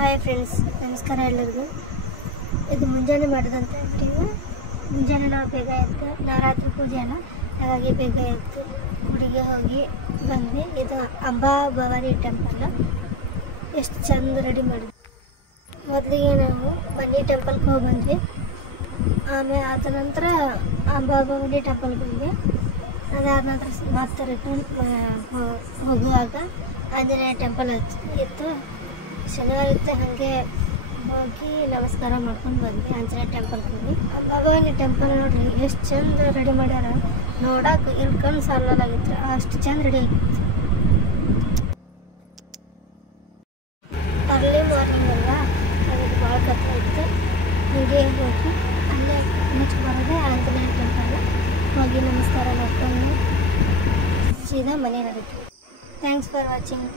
Hi friends, ನಮಸ್ಕಾರ ಎಲ್ಲರಿಗೂ. ಇದು ಮುಂಜಾನೆ ಮಾಡಿದಂಥ ವಿಡಿಯೋ. ಮುಂಜಾನೆ ನಾವು ಬೇಗ ಎದ್ದು ನವರಾತ್ರಿ ಪೂಜೆ ಅಲ್ಲ, ಹಾಗಾಗಿ ಬೇಗ ಎದ್ದು ಗುಡಿಗೆ ಹೋಗಿ ಬಂದ್ವಿ. ಇದು ಅಂಬಾ ಭವಾನಿ ಟೆಂಪಲ್. ಎಷ್ಟು ಚಂದ ರೆಡಿ ಮಾಡಿದ್ವಿ. ಮೊದಲಿಗೆ ನಾವು ಬನ್ನಿ ಟೆಂಪಲ್ಗೆ ಹೋಗಿ ಬಂದ್ವಿ. ಆಮೇಲೆ ಆದ ನಂತರ ಅಂಬಾ ಭವಾನಿ ಟೆಂಪಲ್ಗೆ ಬಂದ್ವಿ. ಅದಾದ ನಂತರ ಮತ್ತೆ ರಿಟರ್ನ್ ಹೋಗುವಾಗ ಆಂಜನೇಯ ಟೆಂಪಲ್ ಇತ್ತು. ಶನಿವಾರ ಇತ್ತು, ಹಾಗೆ ಹೋಗಿ ನಮಸ್ಕಾರ ಮಾಡ್ಕೊಂಡು ಬಂದ್ವಿ. ಆಂಜನೇಯ ಟೆಂಪಲ್ಗೆ ಹೋಗಿ ಭವಾನಿ ಟೆಂಪಲ್ ನೋಡ್ರಿ ಎಷ್ಟು ಚಂದ ರೆಡಿ ಮಾಡ್ಯಾರ. ನೋಡಕ್ಕೆ ಇಲ್ಲಿ ಕಣ್ಣು ಸಾಲಾಗಿತ್ತು, ಅಷ್ಟು ಚಂದ ರೆಡಿ ಆಗಿತ್ತು. ಅರ್ಲಿ ಮಾರ್ನಿಂಗ್ ಅಲ್ಲ, ಅದಕ್ಕೆ ಭಾಳ ಕತ್ಲ ಇತ್ತು. ಹೀಗೆ ಹೋಗಿ ಅಲ್ಲೇ ನೆಕ್ಸ್ಟ್ ಬರೋದೇ ಆಂಜನೇಯ ಟೆಂಪಲ್. ಹೋಗಿ ನಮಸ್ಕಾರ ಮಾಡ್ಕೊಂಡು ಸೀದಾ ಮನೆಗೆ ನಡೀತೀವಿ. Thanks for watching.